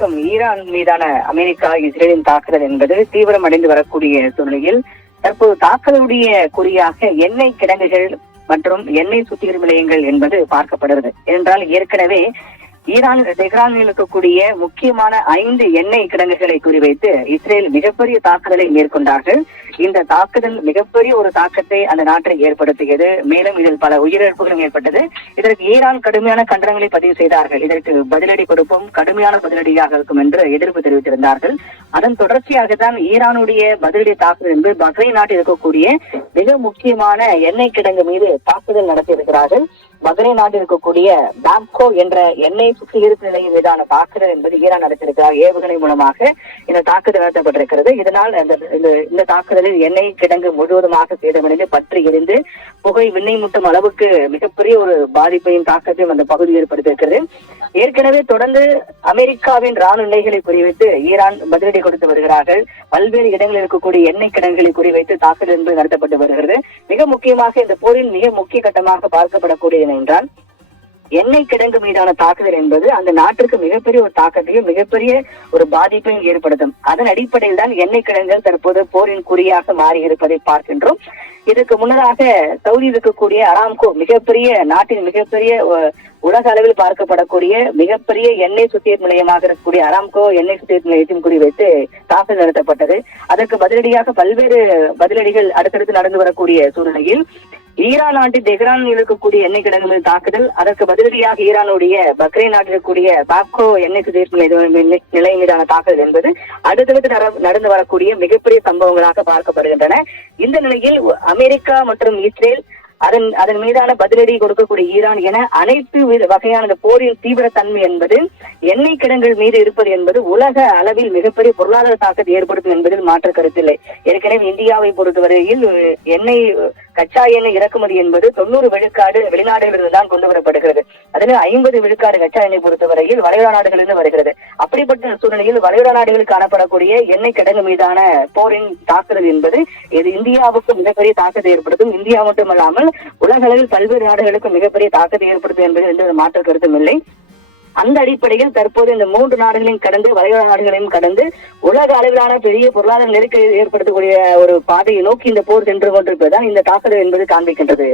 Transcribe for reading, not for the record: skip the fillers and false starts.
Iran மீதான America இஸ்ரேலின் தாக்குதல் என்பது தீவிரமடைந்து வரக்கூடிய சூழ்நிலையில் தற்போது தாக்குதலுடைய குறியாக எண்ணெய் கிடங்குகள் மற்றும் எண்ணெய் சுத்திகரிப்பு நிலையங்கள் என்பது பார்க்கப்படுகிறது. என்றால் ஏற்கனவே தெஹ்ரானில் இருக்கக்கூடிய முக்கியமான 5 எண்ணெய் கிடங்குகளை குறிவைத்து இஸ்ரேல் மிகப்பெரிய தாக்குதலை மேற்கொண்டார்கள். இந்த தாக்குதல் மிகப்பெரிய ஒரு தாக்கத்தை அந்த நாட்டில் ஏற்படுத்தியது. மேலும் இதில் பல உயிரிழப்புகளும் ஏற்பட்டது. இதற்கு ஈரான் கடுமையான கண்டனங்களை பதிவு செய்தார்கள். இதற்கு பதிலடி கொடுப்போம், கடுமையான பதிலடியாக இருக்கும் என்று எதிர்ப்பு தெரிவித்திருந்தார்கள். அதன் தொடர்ச்சியாகத்தான் ஈரானுடைய பதிலடி தாக்குதல் என்பது பஹ்ரைன் நாட்டில் இருக்கக்கூடிய மிக முக்கியமான எண்ணெய் கிடங்கு மீது தாக்குதல் நடத்தியிருக்கிறார்கள். பஹ்ரைன் நாட்டில் இருக்கக்கூடிய பாம்கோ என்ற எண்ணெய் சுத்திகரிப்பு நிலையம் மீதான தாக்குதல் என்பது ஈரான் நடத்தியிருக்கிறார். ஏவுகணை மூலமாக இந்த தாக்குதல் நடத்தப்பட்டிருக்கிறது. இதனால் இந்த தாக்குதலில் எண்ணெய் கிடங்கு முழுவதுமாக சேதமடைந்து பற்றி எரிந்து புகை விண்ணை முட்டும் அளவுக்கு மிகப்பெரிய ஒரு பாதிப்பையும் தாக்கத்தையும் அந்த பகுதியில் ஏற்படுத்தியிருக்கிறது. ஏற்கனவே தொடர்ந்து அமெரிக்காவின் ராணுவ நிலைகளை குறிவைத்து ஈரான் பதிலடி கொடுத்து வருகிறார்கள். பல்வேறு இடங்களில் இருக்கக்கூடிய எண்ணெய் கிடங்குகளை குறிவைத்து தாக்குதல் என்பது நடத்தப்பட்டு வருகிறது. மிக முக்கியமாக இந்த போரின் மிக முக்கிய கட்டமாக பார்க்கப்படக்கூடியது என்றால் எண்ணெய் கிடங்கு மீதான தாக்குதல் என்பது அந்த நாட்டிற்கு மிகப்பெரிய ஒரு தாக்கத்தையும் மிகப்பெரிய ஒரு பாதிப்பையும் ஏற்படுத்தும். அதன் அடிப்படையில் தான் எண்ணெய் கிடங்குகள் தற்போது போரின் குறியாக மாறி இருப்பதை பார்க்கின்றோம். இதற்கு முன்னதாக சவுதி இருக்கக்கூடிய அராம்கோ நாட்டின் மிகப்பெரிய உலக அளவில் பார்க்கப்படக்கூடிய மிகப்பெரிய எண்ணெய் சுத்திகரிப்பு நிலையமாக இருக்கக்கூடிய அராம்கோ எண்ணெய் சுத்திகரிப்பு நிலையத்தையும் குறிவைத்து தாக்குதல் நடத்தப்பட்டது. அதற்கு பதிலடியாக பல்வேறு பதிலடிகள் அடுத்தடுத்து நடந்து வரக்கூடிய சூழ்நிலையில் ஈரான் நாட்டில் தெஹ்ரானில் இருக்கக்கூடிய எண்ணெய் கிடங்குகளில் தாக்குதல், அதற்கு பதிலடியாக ஈரானுடைய பஹ்ரைன் நாட்டில் இருக்கக்கூடிய பாப்கோ எண்ணெய் சுத்திகரிப்பு நிலையம் மீதான தாக்குதல் என்பது அடுத்தடுத்து நடந்து வரக்கூடிய மிகப்பெரிய சம்பவங்களாக பார்க்கப்படுகின்றன. இந்த நிலையில் அமெரிக்கா மற்றும் இஸ்ரேல் அதன் மீதான பதிலடி கொடுக்கக்கூடிய ஈரான் என அனைத்து வகையான போரின் தீவிர தன்மை என்பது எண்ணெய் கிடங்குகள் மீது இருப்பது என்பது உலக அளவில் மிகப்பெரிய பொருளாதார தாக்கத்தை ஏற்படுத்தும் என்பதில் மாற்று கருத்தில்லை. ஏற்கனவே இந்தியாவை பொறுத்தவரையில் கச்சா எண்ணெய் இறக்குமதி என்பது 90 விழுக்காடு வெளிநாடுகளிலிருந்து தான் கொண்டு வரப்படுகிறது. அதில் 50 விழுக்காடு கச்சா எண்ணெய் பொறுத்தவரையில் வளைகுடா நாடுகளிலிருந்து வருகிறது. அப்படிப்பட்ட சூழ்நிலையில் வளைகுடா நாடுகளில் காணப்படக்கூடிய எண்ணெய் கிடங்கு மீதான போரின் தாக்குதல் என்பது இது இந்தியாவுக்கு மிகப்பெரிய தாக்கத்தை ஏற்படுத்தும். இந்தியா மட்டுமல்லாமல் உலக அளவில் பல்வேறு நாடுகளுக்கு மிகப்பெரிய தாக்கத்தை ஏற்படுத்தும் என்பது எந்த மாற்று கருத்தும் இல்லை. அந்த அடிப்படையில் தற்போது இந்த 3 நாடுகளையும் கடந்து வளைகுடா நாடுகளையும் கடந்து உலக அளவிலான பெரிய பொருளாதார நெருக்கடியை ஏற்படுத்தக்கூடிய ஒரு பாதையை நோக்கி இந்த போர் சென்று கொண்டிருப்பதுதான் இந்த தாக்குதல் என்பது காண்பிக்கின்றது.